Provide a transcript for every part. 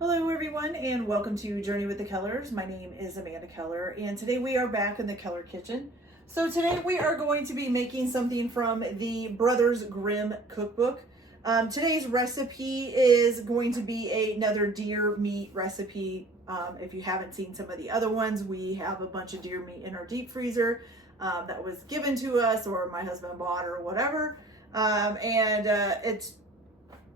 Hello everyone and welcome to Journey with the Kellers. My name is Amanda Keller and today we are back in the Keller kitchen. So today we are going to be making something from the Brothers Grimm cookbook. Today's recipe is going to be another deer meat recipe. If you haven't seen some of the other ones, we have a bunch of deer meat in our deep freezer that was given to us or my husband bought or whatever. It's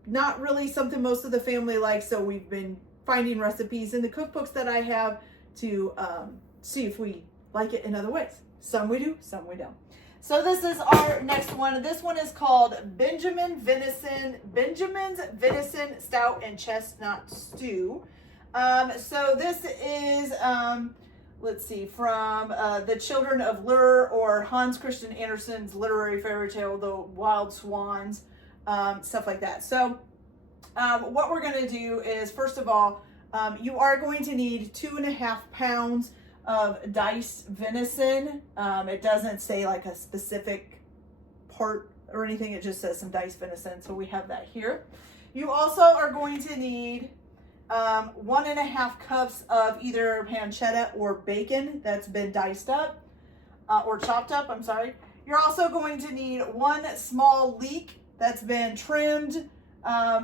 not really something most of the family likes, so we've been finding recipes in the cookbooks that I have to see if we like it in other ways. Some we do, some we don't. So this is our next one. This one is called Benjamin's Venison Stout and Chestnut Stew. So this is, let's see, from The Children of Lur, or Hans Christian Andersen's literary fairy tale, The Wild Swans. Stuff like that. So what we're going to do is, first of all, you are going to need 2.5 pounds of diced venison. It doesn't say like a specific part or anything. It just says some diced venison. So we have that here. You also are going to need 1.5 cups of either pancetta or bacon that's been diced up or chopped up. I'm sorry. You're also going to need 1 small leek that's been trimmed,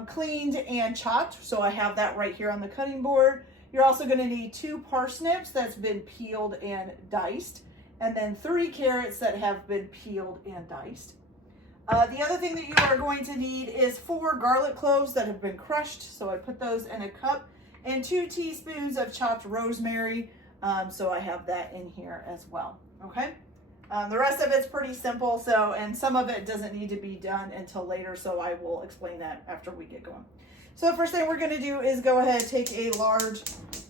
cleaned, and chopped. So I have that right here on the cutting board. You're also going to need 2 parsnips that's been peeled and diced, and then 3 carrots that have been peeled and diced. The other thing that you are going to need is 4 garlic cloves that have been crushed. So I put those in a cup, and 2 teaspoons of chopped rosemary. So I have that in here as well. Okay. The rest of it's pretty simple, and some of it doesn't need to be done until later, so I will explain that after we get going. So the first thing we're going to do is go ahead and take a large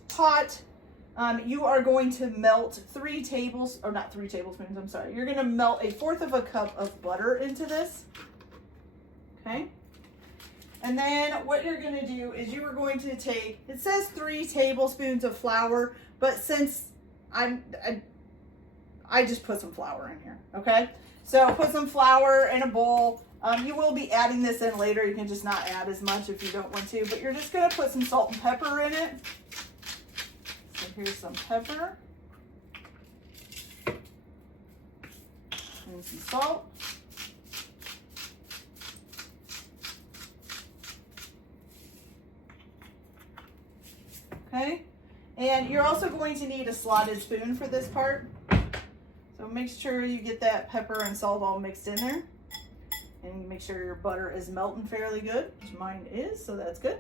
pot. You are going to melt 3 tablespoons, or not 3 tablespoons, I'm sorry. You're going to melt 1/4 cup of butter into this. Okay. And then what you're going to do is you are going to take, it says 3 tablespoons of flour, but since I just put some flour in here, okay? So put some flour in a bowl. You will be adding this in later. You can just not add as much if you don't want to, but you're just gonna put some salt and pepper in it. So here's some pepper. And some salt. Okay, and you're also going to need a slotted spoon for this part. So make sure you get that pepper and salt all mixed in there. And make sure your butter is melting fairly good, which mine is, so that's good.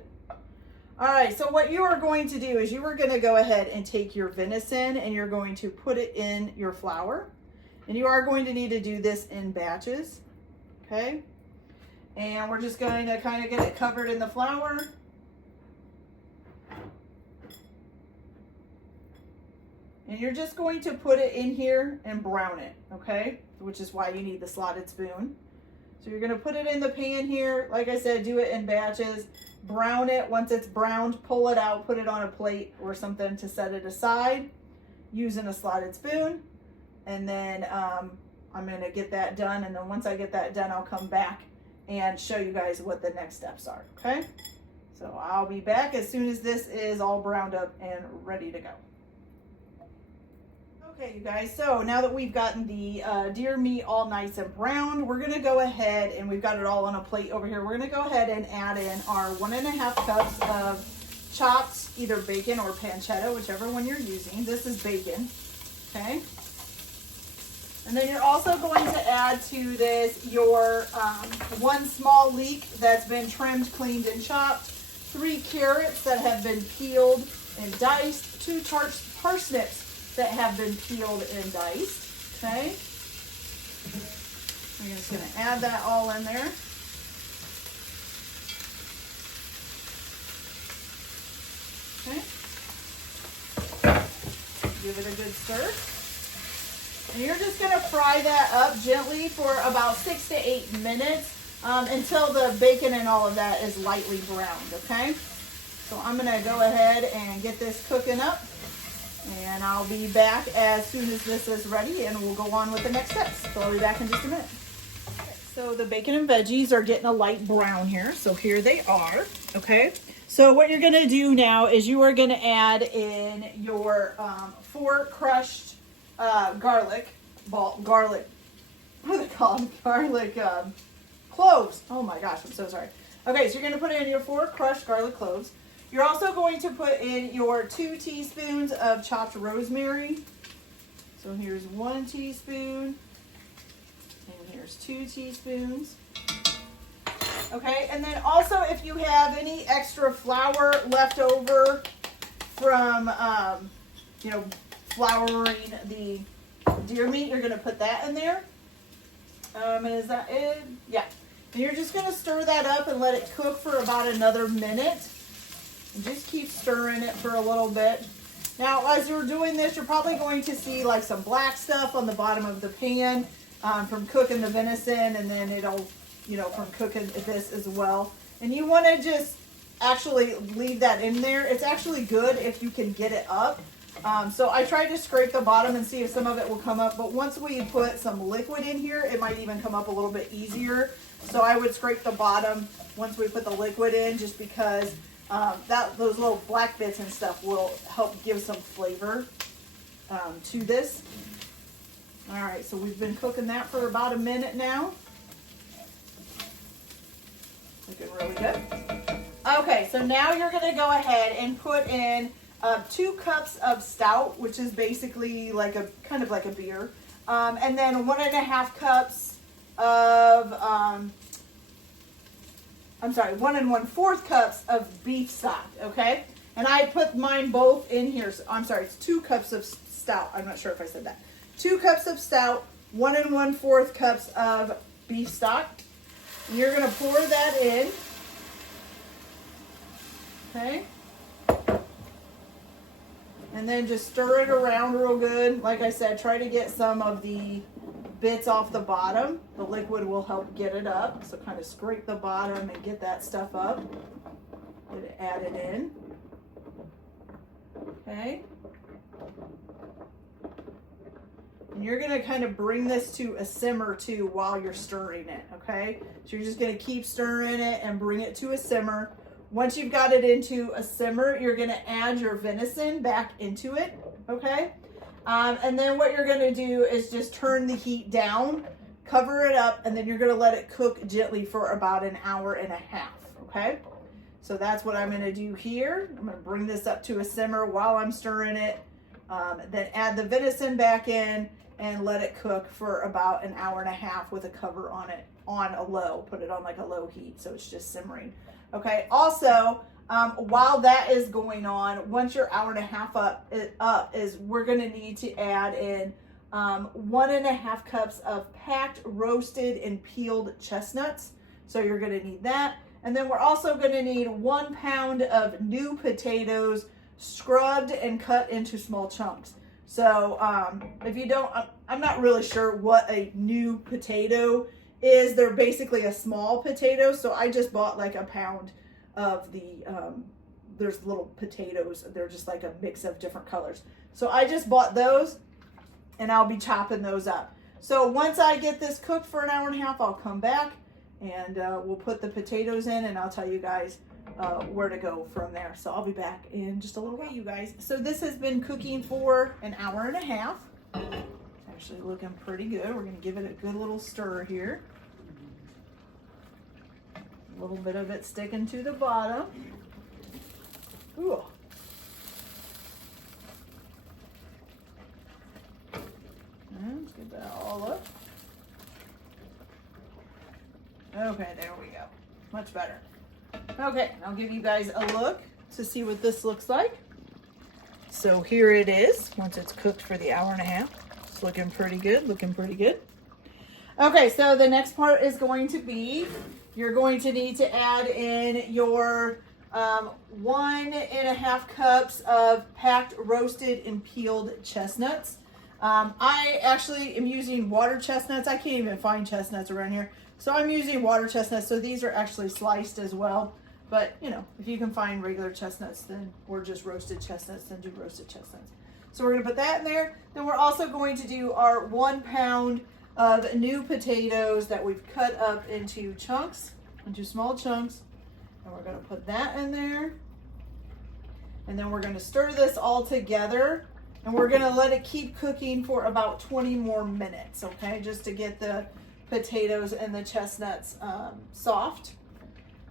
All right, so what you are going to do is you are going to go ahead and take your venison and you're going to put it in your flour. And you are going to need to do this in batches, okay? And we're just going to kind of get it covered in the flour. And you're just going to put it in here and brown it, okay? Which is why you need the slotted spoon. So you're gonna put it in the pan here. Like I said, do it in batches. Brown it. Once it's browned, pull it out, put it on a plate or something to set it aside using a slotted spoon. And then I'm gonna get that done. And then once I get that done, I'll come back and show you guys what the next steps are, okay? So I'll be back as soon as this is all browned up and ready to go. Okay, you guys, so now that we've gotten the deer meat all nice and brown, we're going to go ahead, and we've got it all on a plate over here, we're going to go ahead and add in our 1.5 cups of chopped either bacon or pancetta, whichever one you're using. This is bacon, okay? And then you're also going to add to this your 1 small leek that's been trimmed, cleaned, and chopped, 3 carrots that have been peeled and diced, 2 parsnips that have been peeled and diced, okay? I'm just gonna add that all in there. Okay. Give it a good stir. And you're just gonna fry that up gently for about 6 to 8 minutes until the bacon and all of that is lightly browned, okay? So I'm gonna go ahead and get this cooking up. And I'll be back as soon as this is ready and we'll go on with the next steps. So I'll be back in just a minute. Okay, so the bacon and veggies are getting a light brown here. So here they are, okay? So what you're gonna do now is you are gonna add in your 4 crushed garlic, what are they called? Garlic cloves. Oh my gosh, I'm so sorry. Okay, so you're gonna put in your 4 crushed garlic cloves. You're also going to put in your 2 teaspoons of chopped rosemary. So here's 1 teaspoon, and here's 2 teaspoons. Okay, and then also if you have any extra flour left over from, flouring the deer meat, you're going to put that in there. And is that it? Yeah. And you're just going to stir that up and let it cook for about another minute. And just keep stirring it for a little bit. Now, as you're doing this, you're probably going to see like some black stuff on the bottom of the pan from cooking the venison, and then it'll, from cooking this as well. And you want to just actually leave that in there. It's actually good if you can get it up. So I tried to scrape the bottom and see if some of it will come up, but once we put some liquid in here, it might even come up a little bit easier. So I would scrape the bottom once we put the liquid in, just because those little black bits and stuff will help give some flavor to this. All right, so we've been cooking that for about a minute now. Looking really good. Okay, so now you're going to go ahead and put in 2 cups of stout, which is basically like a kind of like a beer, and then 1.5 cups of 1 1/4 cups of beef stock. Okay, and I put mine both in here. So, I'm sorry, it's 2 cups of stout. I'm not sure if I said that. 2 cups of stout, 1 1/4 cups of beef stock. And you're going to pour that in. Okay. And then just stir it around real good. Like I said, try to get some of the bits off the bottom. The liquid will help get it up. So kind of scrape the bottom and get that stuff up. Get it added in. Okay. And you're going to kind of bring this to a simmer too while you're stirring it, okay? So you're just going to keep stirring it and bring it to a simmer. Once you've got it into a simmer, you're going to add your venison back into it, okay? And then what you're going to do is just turn the heat down, cover it up, and then you're going to let it cook gently for about 1.5 hours, okay? So that's what I'm going to do here. I'm going to bring this up to a simmer while I'm stirring it, then add the venison back in, and let it cook for about 1.5 hours with a cover on it on a low. Put it on like a low heat so it's just simmering. Okay, also, while that is going on, once your 1.5 hours up is we're going to need to add in 1.5 cups of packed, roasted, and peeled chestnuts. So you're going to need that. And then we're also going to need 1 pound of new potatoes, scrubbed and cut into small chunks. So if you don't, I'm not really sure what a new potato is. They're basically a small potato. So I just bought like 1 pound of the, there's little potatoes. They're just like a mix of different colors. So I just bought those and I'll be chopping those up. So once I get this cooked for 1.5 hours, I'll come back and we'll put the potatoes in and I'll tell you guys where to go from there. So I'll be back in just a little while, you guys. So this has been cooking for 1.5 hours. It's actually looking pretty good. We're going to give it a good little stir here. A little bit of it sticking to the bottom. Ooh. Let's get that all up. Okay, there we go. Much better. Okay, I'll give you guys a look to see what this looks like. So here it is, once it's cooked for the 1.5 hours. It's looking pretty good, looking pretty good. Okay, so the next part is going to be, you're going to need to add in your 1.5 cups of packed, roasted, and peeled chestnuts. I actually am using water chestnuts. I can't even find chestnuts around here. So I'm using water chestnuts. So these are actually sliced as well. But, you know, if you can find regular chestnuts, then, or just roasted chestnuts, then do roasted chestnuts. So we're going to put that in there. Then we're also going to do our 1 pound of new potatoes that we've cut up into chunks, into small chunks. And we're gonna put that in there. And then we're gonna stir this all together. And we're gonna let it keep cooking for about 20 more minutes, okay? Just to get the potatoes and the chestnuts soft.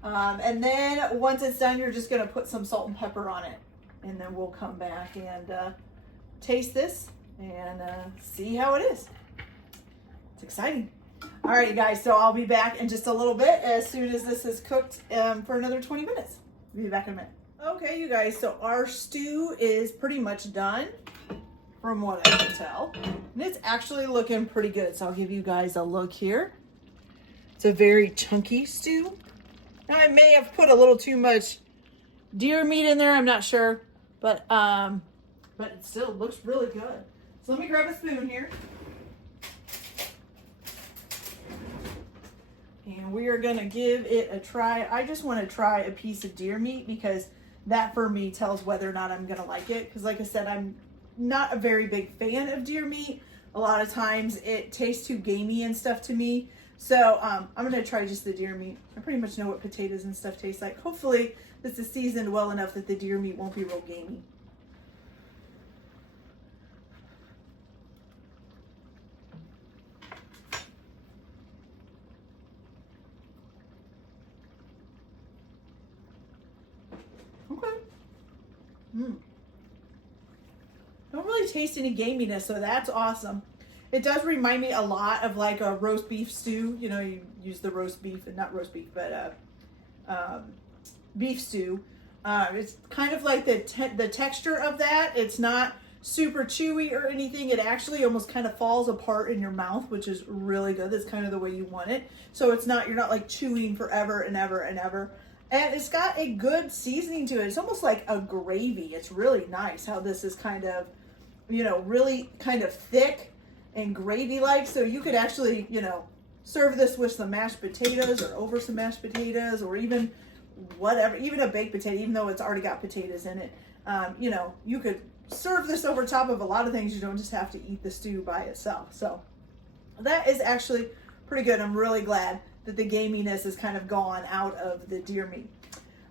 And then once it's done, you're just gonna put some salt and pepper on it. And then we'll come back and taste this and see how it is. It's exciting. All right, you guys, so I'll be back in just a little bit as soon as this is cooked for another 20 minutes. I'll be back in a minute. Okay, you guys, so our stew is pretty much done from what I can tell. And it's actually looking pretty good. So I'll give you guys a look here. It's a very chunky stew. Now I may have put a little too much deer meat in there, I'm not sure. But it still looks really good. So let me grab a spoon here. And we are gonna give it a try. I just wanna try a piece of deer meat because that for me tells whether or not I'm gonna like it. Because like I said, I'm not a very big fan of deer meat. A lot of times it tastes too gamey and stuff to me. So I'm gonna try just the deer meat. I pretty much know what potatoes and stuff taste like. Hopefully this is seasoned well enough that the deer meat won't be real gamey. Okay. Don't really taste any gaminess, so that's awesome. It does remind me a lot of like a roast beef stew. You know, you use the roast beef, not roast beef, but beef stew. It's kind of like the texture of that. It's not super chewy or anything. It actually almost kind of falls apart in your mouth, which is really good. That's kind of the way you want it. So it's not, you're not like chewing forever and ever and ever. And it's got a good seasoning to it. It's almost like a gravy. It's really nice how this is kind of, you know, really kind of thick and gravy-like. So you could actually, you know, serve this with some mashed potatoes or over some mashed potatoes or even whatever, even a baked potato, even though it's already got potatoes in it. You know, you could serve this over top of a lot of things. You don't just have to eat the stew by itself. So that is actually pretty good. I'm really glad that the gaminess is kind of gone out of the deer meat.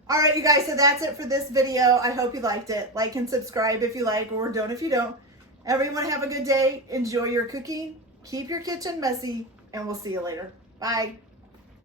All right, you guys, so that's it for this video. I hope you liked it. Like and subscribe if you like, or don't if you don't. Everyone have a good day. Enjoy your cooking. Keep your kitchen messy, and we'll see you later. Bye.